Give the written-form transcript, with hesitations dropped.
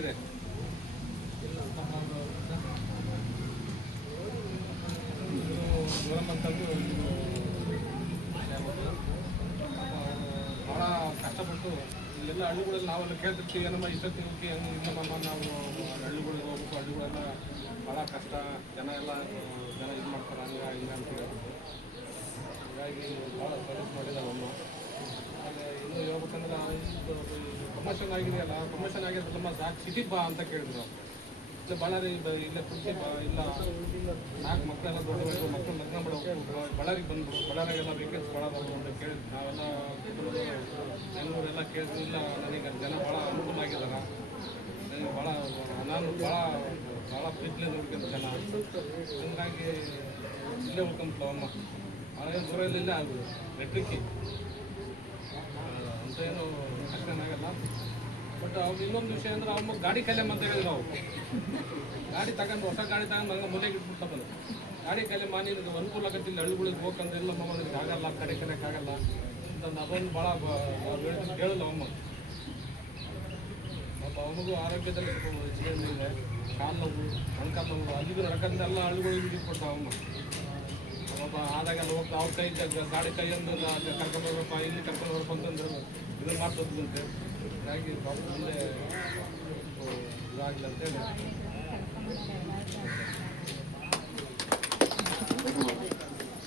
ಇದೆ. ಅಂತಂದು ಭಾಳ ಕಷ್ಟಪಟ್ಟು ಇಲ್ಲೆಲ್ಲ ಹಳ್ಳಿಗಳಲ್ಲಿ ನಾವೆಲ್ಲ ಕೇಳ್ತಿರ್ತೀವಿ, ಏನಮ್ಮ ಇಷ್ಟೊತ್ತಿಗೆ ಹೆಂಗೆ ಇಲ್ಲಮ್ಮ ನಾವು ಹಳ್ಳಿಗಳಿಗೆ ಹೋಗ್ಬೇಕು, ಹಳ್ಳಿಗಳೆಲ್ಲ ಭಾಳ ಕಷ್ಟ, ಜನ ಇದು ಮಾಡ್ತಾರೆ ಹಿಂಗೆ ಅಂತ ಹೇಳ್ಬಿಟ್ಟು ಹಾಗಾಗಿ ಭಾಳ ಸರ್ವಿಸ್ ಮಾಡಿದ್ದಾರೆ ಅವನು. ಆಮೇಲೆ ಇನ್ನೂ ಹೇಳ್ಬೇಕಂದ್ರೆ ಪ್ರಮೋಷನ್ ಆಗಿದೆಯಲ್ಲ, ಪ್ರಮೋಷನ್ ಆಗಿರೋದಲ್ಲಮ್ಮ ಸಾಕು ಸಿಟಿ ಬಾ ಅಂತ ಕೇಳಿದ್ರು. ಇಲ್ಲ ಬಳ್ಳಾರಿ ಇಲ್ಲೇ ಕುರ್ತಿ ಬಾ, ಇಲ್ಲ 4 ಮಕ್ಕಳೆಲ್ಲ ದೊಡ್ಡ ಮಕ್ಕಳು ಲಗ್ನ ಮಾಡಬೇಕು, ಬಳ್ಳಾರಿಗೆ ಬಂದ್ಬಿಡು, ಬಳ್ಳಾರಿಗೆಲ್ಲ ವೇಕೆನ್ಸಿ ಭಾಳ ಅದಾವು ಅಂತ ಕೇಳಿದ್ರು. ನಾವೆಲ್ಲ ಬೆಂಗಳೂರೆಲ್ಲ ಕೇಳಿದ್ರು. ಇಲ್ಲ ನನಗೆ ಜನ ಭಾಳ ಅನುಕೂಲ ಆಗಿದ್ದಾರೆ, ನನಗೆ ನಾನು ಭಾಳ ಪ್ರೀತಿಯಿಂದ ಹುಡ್ಕೊಂತ ಜನ, ಹಂಗಾಗಿ ಇಲ್ಲೇ ಹುಡ್ಕೊಂತವಮ್ಮ. ಭಾಳ ದೂರ ಇಲ್ಲೇ ಆಗೋದು ಮೆಟ್ರಿಕ್ಕಿ ಅಂತ ಏನು ಕಷ್ಟನಾಗಲ್ಲ. ಬಟ್ ಅವ್ರು ಇನ್ನೊಂದು ವಿಷಯ ಅಂದ್ರೆ ಅವ್ರ ಗಾಡಿ ಕಲಿಯಮ್ಮ ಅಂತ ಹೇಳಿದ್ರು. ನಾವು ಗಾಡಿ ತಗೊಂಡು ಹೊಸ ಗಾಡಿ ತಗೊಂಡು ಹಂಗೆ ಮನೆಗೆ ಇಟ್ಬಿಡ್ತಾವಲ್ಲ, ಗಾಡಿ ಕಲಿಯಮ್ಮ ನೀನು ಅನುಕೂಲ ಆಗತ್ತಿಲ್ಲ, ಹಳ್ಳಿಗಳಿಗೆ ಹೋಗಂದ್ರೆ ಇಲ್ಲ ಮಮ್ಮ ನನಗೆ ಆಗಲ್ಲ, ಕಡೆ ಕಲಿಯೋಕ್ಕಾಗಲ್ಲ ಅಂತಂದು ಅದೊಂದು ಭಾಳ ಹೇಳಿಲ್ಲ ಅಮ್ಮ. ಮತ್ತು ಅವನಿಗೂ ಆರೋಗ್ಯದಲ್ಲಿ ಸ್ವಲ್ಪ ಹೆಚ್ಚಿಗೆ ಇದೆ, ಕಾಲು ನೋವು, ಮೊಣಕಾಲು ನೋವು, ಅಲ್ಲಿಗೂ ನಡ್ಕೊಂಡೆಲ್ಲ ಹಳ್ಳಿಗಳಿಗೆ ಇಟ್ಬಿಡ್ತಾವಮ್ಮ. ಒಬ್ಬ ಆದಾಗೆಲ್ಲ ಹೋಗ್ತಾ ಅವ್ರ ಕೈ ಗಾಡಿ ಕೈಯೊಂದು ಕರ್ಕೊಂಡ್ಬರ್ಬೇಕು, ಇಲ್ಲಿ ಕರ್ಕೊಂಡು ಬರ್ಬೇಕು ಅಂತಂದ್ರೆ ಇದನ್ನು ಮಾಡ್ತದಂತೆ. ಹೀಗಾಗಿ ಮುಂದೆ ಇದಾಗಲಿ ಅಂತೇಳಿ